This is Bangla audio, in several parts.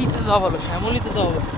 ইতে যাওয়া ভালো, শ্যামলিতে যাওয়া ভালো।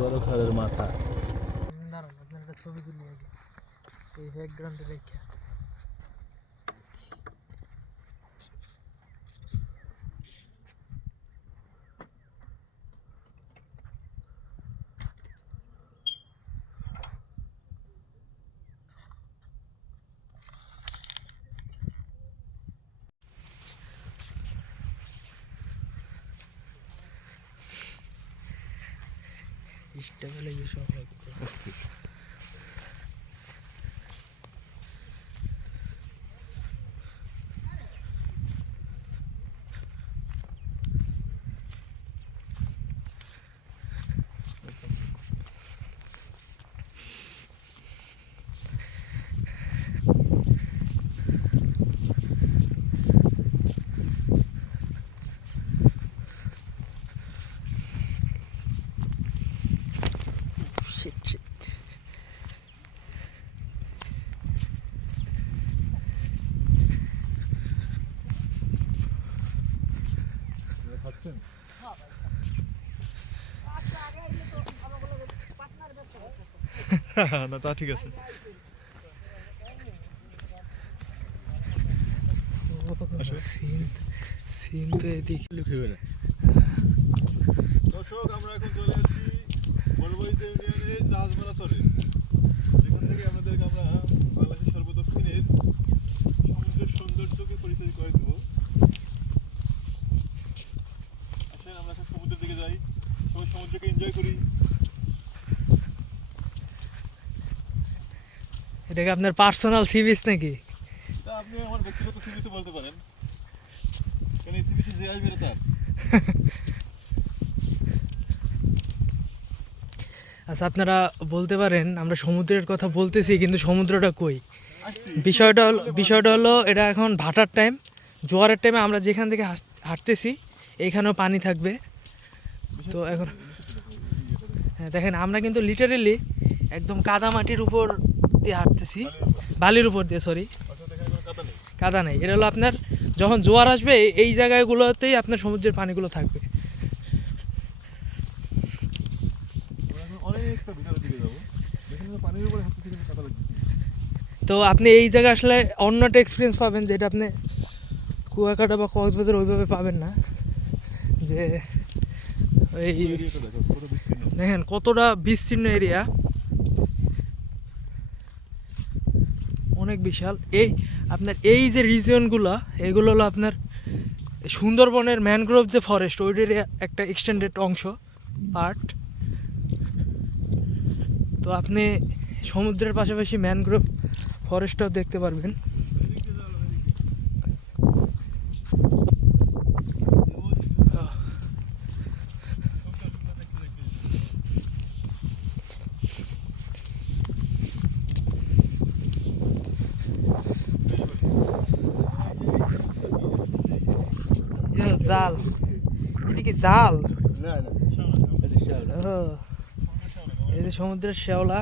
বড় খালের মাথা। দাঁড়ান, আপনার একটা ছবি তুলি আগে এই ব্যাকগ্রাউন্ডে রেখে। স্টেবল এই সব অস্থির। Shit shit. না তা ঠিক আছে। সিন তো এদিকে। দর্শক আমরা এখন চলে আসছি বড়বাড়িতে ইউনিয়নের জাহাজমারা চরে, যেখান থেকে আপনাদেরকে আমরা বাংলাদেশের সর্বদক্ষিণের সমুদ্রের সৌন্দর্যকে পরিচয় করে দেবো। আসেন আমরা এখন সমুদ্রের দিকে যাই, সবাই সমুদ্রকে এনজয় করি। এটা কি আপনার পার্সোনাল সি বিচ নাকি? তা আপনি আমার ব্যক্তিগত সি বিচও বলতে পারেন, কারণ এই সি বিচে যে আসবে না তার। আচ্ছা, আপনারা বলতে পারেন আমরা সমুদ্রের কথা বলতেছি কিন্তু সমুদ্রটা কই? আসছি। বিষয়টা হলো এটা এখন ভাটার টাইম, জোয়ারের টাইমে আমরা যেখান থেকে হাঁটতেছি এইখানেও পানি থাকবে। তো এখন হ্যাঁ দেখেন, আমরা কিন্তু লিটারেলি একদম কাদা মাটির উপর দিয়ে হাঁটতেছি, বালির উপর দিয়ে, সরি কাদা নেই। এটা হলো আপনার যখন জোয়ার আসবে এই জায়গাগুলোতেই আপনার সমুদ্রের পানিগুলো থাকবে। অনেকটা ভিতরের দিকে যাবো, যেখানে পানির উপরে হাঁটতে থেকে কাদা লাগছে। তো আপনি এই জায়গায় আসলে অন্য একটা এক্সপিরিয়েন্স পাবেন, যেটা আপনি কুয়াকাটা বা কক্সবাজার ওইভাবে পাবেন না। যে এই দেখেন কতটা বিস্তীর্ণ এরিয়া, অনেক বিশাল। এই আপনার এই যে রিজিয়নগুলো, এগুলো হলো আপনার সুন্দরবনের ম্যানগ্রোভ যে ফরেস্ট, ওইটার একটা এক্সটেন্ডেড অংশ, পার্ট। তো আপনি সমুদ্রের পাশাপাশি ম্যানগ্রোভ ফরেস্টটাও দেখতে পারবেন। জাল, এটা কি জাল? এই যে সমুদ্রের শেওলা।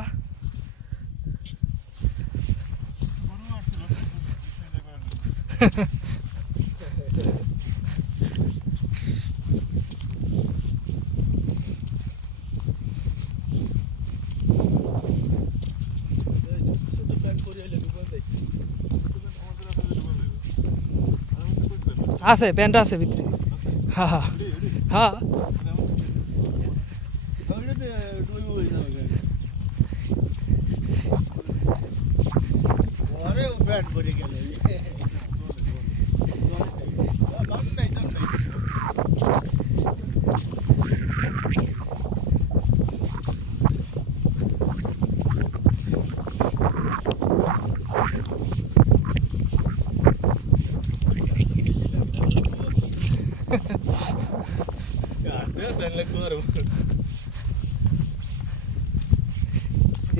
আছে, প্যান্ট আছে ভিতরে। হ্যাঁ হ্যাঁ হ্যাঁ।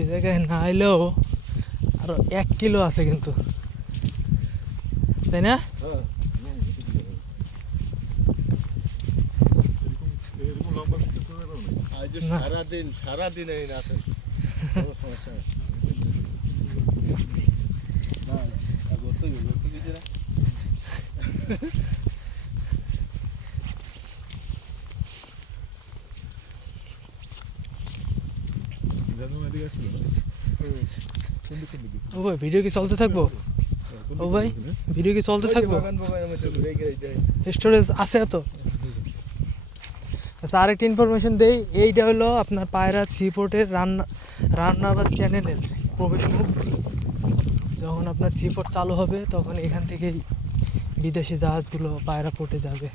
এই জায়গায় না এলেও আরো 1 কিলো আছে কিন্তু, তাই না? সারাদিন এই রাতে ও ভাই, ভিডিও কি চলতে থাকবো? ও ভাই, ভিডিও কি চলতে থাকবো? স্টোরেজ আছে এত? আচ্ছা, আরেকটা ইনফরমেশন দেই। এইটা হলো আপনার পায়রা সিপোর্টের রান্নাবাদ চ্যানেলের প্রবেশ মুখ। যখন আপনার সিপোর্ট চালু হবে তখন এখান থেকেই বিদেশি জাহাজগুলো পায়রা পোর্টে যাবে।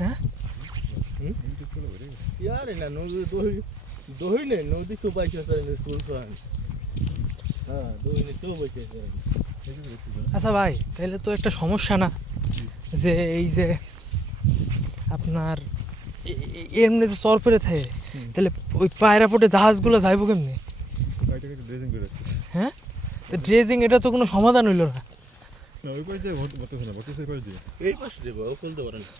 হ্যাঁ, আচ্ছা ভাই, তাহলে তো একটা সমস্যা না যে এই যে আপনার এমনি যে চর পরে থাকে, তাহলে ওই পায়রা পোর্টে জাহাজগুলো যাইবো কেমনি? হ্যাঁ, তো ড্রেজিং এটা তো কোনো সমাধান হইল না। না ওই পাশ দিয়ে ভরতেছে না, ভরতেছে এই পাশ দিয়ে। এই পাশে দেবো, ও ফেলতে পারে না।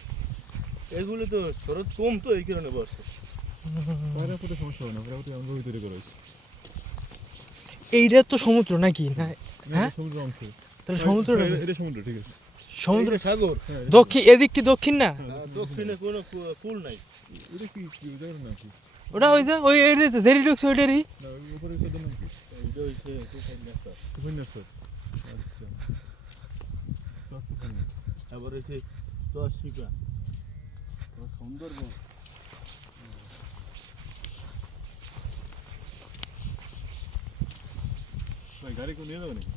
এগুলো তো স্রোত কম, তো এই কারণে বসে। পায়রা পুরো সমস্যা হবে না, পায়রা পুরো আমরা তৈরি করা হয়েছে। এইটা তো সমুদ্র নাকি না? না, হ্যাঁ? এটা সমুদ্র অংশ। তাহলে সমুদ্র এটা সমুদ্র, ঠিক আছে। সমুদ্র এইটা সাগর। হ্যাঁ, দক্ষিণ, এদিক কি দক্ষিণ না? দক্ষিণে কোনো কুল নাই। এটা কি জায়গার নাম কি? ওটা ওই যে ওই জেরি ঢুকছে ওইটারই। না ওই উপরে ওটার নাম কি? এইটা হচ্ছে তুফাইনাস্তার। তুফাইনাস্তার। আচ্ছা। তুফাইনাস্তার। আবার হচ্ছে চশিকা। সুন্দরবন। ভাই গাড়ি কোন নিয়ে যাবে নাকি?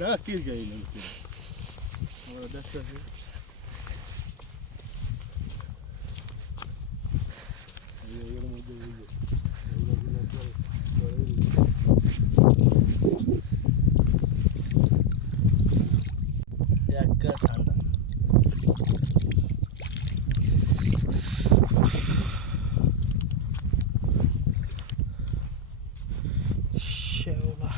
না, কি গাই না। আমরা দেখতে আসি। এর মধ্যে ওই যে একা ঠান্ডা। শ্যাওলা।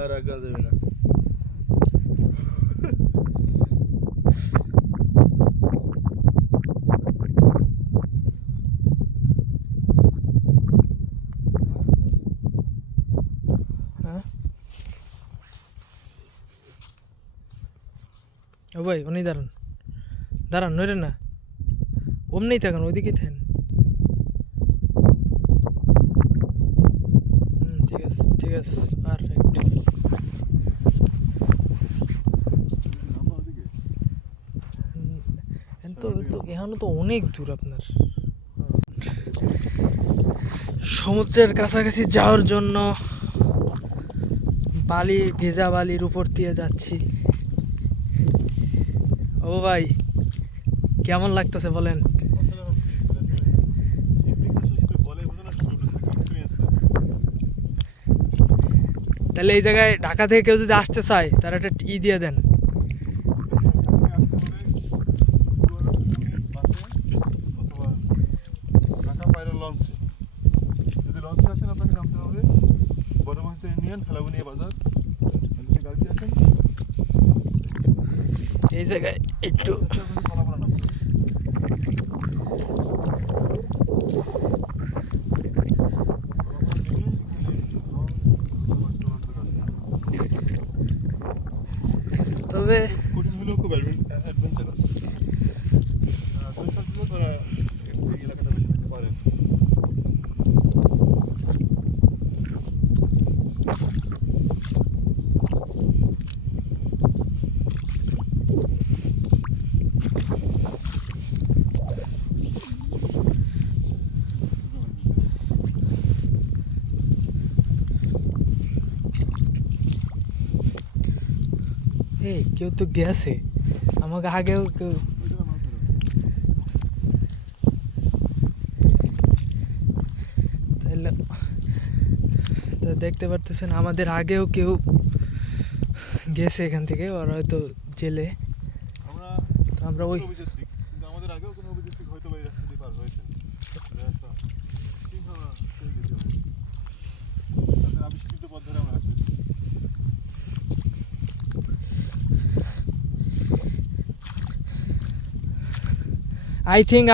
আর আগা যাবে না। হ্যাঁ ও ভাই উনি দাঁড়ান, দাঁড়ান নইরেন না, অমনি থাকেন, ওইদিকেই থাকেন। ঠিক আছে ঠিক আছে, পারফেক্ট। তো এখানে তো অনেক দূর আপনার। সমুদ্রের কাছাকাছি যাওয়ার জন্য বালি, ভেজা বালির উপর দিয়ে যাচ্ছি। ও ভাই কেমন লাগতেছে বলেন? তাহলে এই জায়গায় ঢাকা থেকে কেউ যদি আসতে চায় তারা একটা দিয়ে দেন। যদি লঞ্চে আসেন আপনাকে নামতে হবে বনমহল ইউনিয়ন ফেলাবনিয়া বাজার। যদি গাড়িতে আসেন এই জায়গায় একটু কলাপাড়া নামতে হবে। তবে কঠিন হলেও খুব অ্যাডভেঞ্চারাস। তারা এই এলাকাটা বেছে নিতে পারেন। এই কেউ তো গেছে আমাকে আগেও কেউ। তাহলে তা দেখতে পারতেছেন আমাদের আগেও কেউ গেছে এখান থেকে, ওরা হয়তো জেলে। আমরা ওই অভিযাত্রী, কিন্তু আমাদের আগেও কোনো অভিযাত্রী হয়তো বা এই রাস্তা দিয়ে পার হয়েছেন। তাদের আবিষ্কৃত পথ ধরে আমরা আসতেছি। আই থিঙ্ক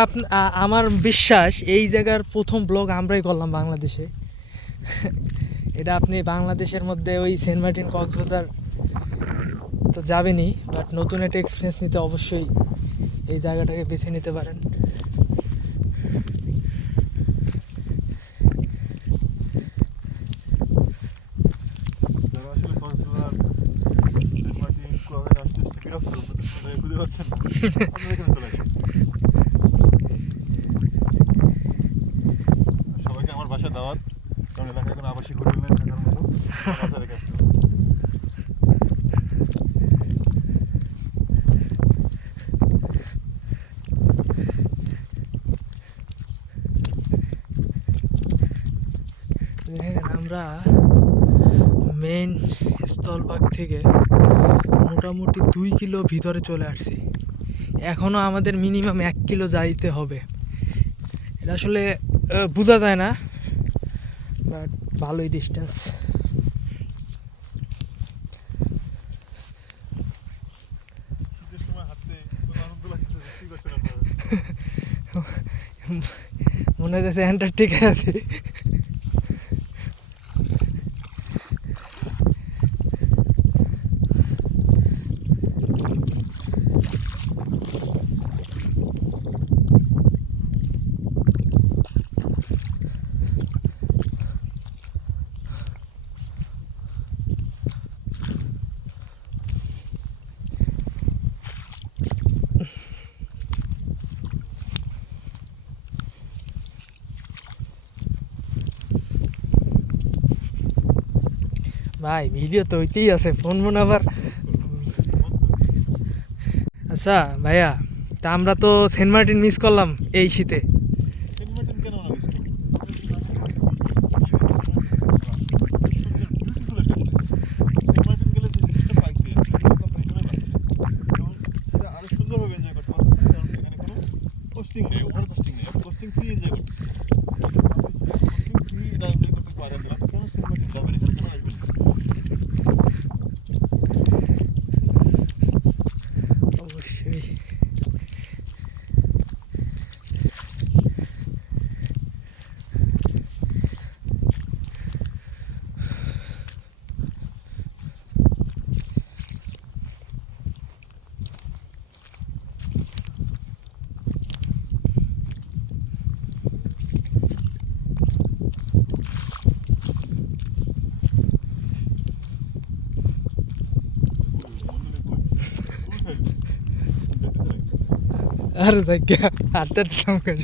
আমার বিশ্বাস এই জায়গার প্রথম ব্লগ আমরাই করলাম বাংলাদেশে। এটা আপনি বাংলাদেশের মধ্যে ওই সেন্ট মার্টিন, কক্সবাজার তো যাবেনই, বাট নতুন একটা এক্সপিরিয়েন্স নিতে অবশ্যই এই জায়গাটাকে বেছে নিতে পারেন। যারা আসলে কক্সবাজার, সেন্ট মার্টিন, কুয়াকাটা আসতে বিরক্ত, খুঁজে পাচ্ছেন না, আপনারা এখানে চলে আসেন। সালামাত, কারণ এলাকায় কোনো আবাসিক হোটেল নেই থাকার মতো, মাথায় রেখে আসতে হবে। দেখেন আমরা মেইন স্থলভাগ থেকে মোটামুটি 2 কিলো ভিতরে চলে আসছি। এখনও আমাদের মিনিমাম 1 কিলো যাইতে হবে। এটা আসলে বোঝা যায় না, বাট ভালোই ডিস্টেন্স। শীতের সময় হাঁটতে কত আনন্দ লাগছে বুঝতেই পারছেন আপনারা। মনে হচ্ছে অ্যান্টার্কটিকায় আছি। ভাই ভিডিও তো হইতেই আছে, ফোন মন আবার। আচ্ছা ভাইয়া, তা আমরা তো সেন্ট মার্টিন মিস করলাম এই শীতে। সেন্ট মার্টিন কেন না মিস করবো? সেন্ট মার্টিন গেলে যে জিনিসটা পাইতে যাচ্ছে সেটা আমরা এখানে পাচ্ছি, এবং সেটা আরো সুন্দরভাবে এনজয় করতে পারতেছি, কারণ এখানে কোনো কস্টিং নেই, ওভার কস্টিং নেই, আপনি কস্টিং ফ্রি এনজয় করতেছি। কস্টিং ফ্রি এটা এনজয় করতে পারেন না, কেন সেন্ট মার্টিন যাবেন, এখানে কেন আসবেন? অবশ্যই। আর জায়গা হাঁটতে হাঁটতে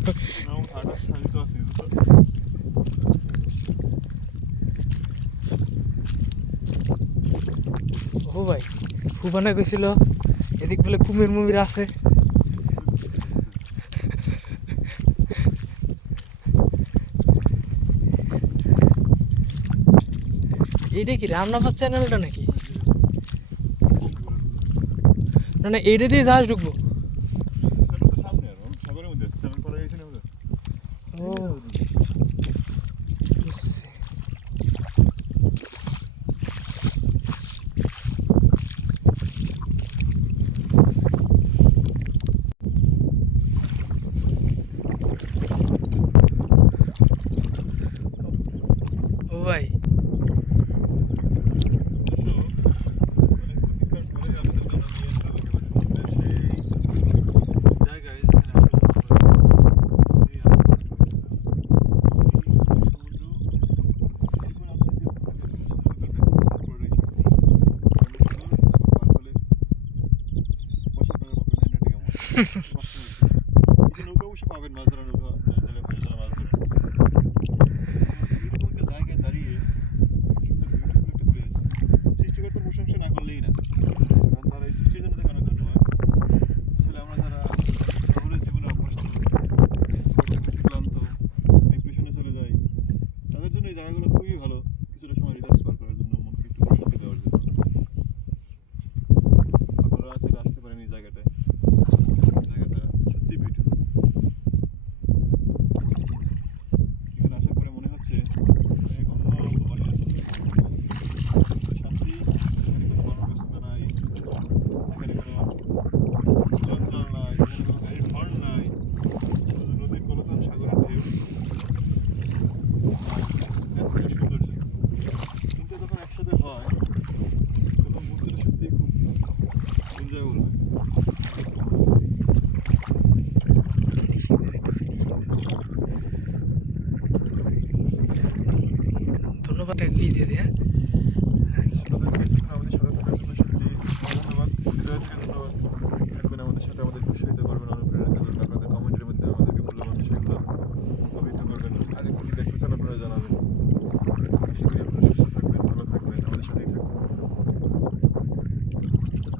ও ভাই, ফুবানা গেছিল এদিক বলে কুমির মুমির আছে। এইটা কি রামনাফার চ্যানেলটা নাকি? না না, এইটা দিয়ে জাহাজ ঢুকবো। ও বুঝছি। ও ভাই, নৌকা অবশ্যই পাবেন, মাছ ধরা নৌকা, জলে ভাসা মাছ ধরা। এরকম একটা জায়গায় দাঁড়িয়ে বিউটিফুল একটা প্লেস, সৃষ্টিকর্তার প্রশংসা না করলেই না, কারণ তারা এই সৃষ্টির জন্য তাকে অনেক ধন্যবাদ। আসলে আমরা যারা শহরের জীবনে অভ্যস্ত, ক্লান্ত, ডিপ্রেশনে চলে যাই, তাদের জন্য এই জায়গাগুলো খুবই ভালো, কিছুটা সময় রিল্যাক্স পার করার জন্য, মনকে একটু প্রশান্তি দেওয়ার জন্য। আপনারা আসলে আসতে পারেন এই জায়গাটায়, জায়গাটা সত্যি বিউটিফুল। এখানে আসার পরে মনে হচ্ছে এক অন্য জগতে আছি। শান্তি, এখানে কোনো কর্মব্যস্ততা নাই, এখানে কোনো জঞ্জাল নাই, এখানে কোনো গাড়ির হর্ন নাই, শুধু নদীর কলতান, সাগরের ঢেউ, ন্যাচারাল সৌন্দর্য। কিন্তু যখন একসাথে হয় তখন মুহূর্তটা সত্যিই খুব এনজয়েবল হয়। ধন্যবাদ এগিয়ে দিয়ে দিয়ে। আপনাদেরকে আমাদের সাথে থাকার জন্য সত্যি ধন্যবাদ, হৃদয় থেকে ধন্যবাদ। থাকবেন আমাদের সাথে, আমাদেরকে উৎসাহিত করবেন, অনুপ্রেরণা করবেন, আপনাদের কমেন্টের মধ্যে আমাদেরকে মূল্যবান বিষয়গুলো অভিহিত করবেন। আরেকটু দেখবেন করতে চান আপনারা জানাবেন।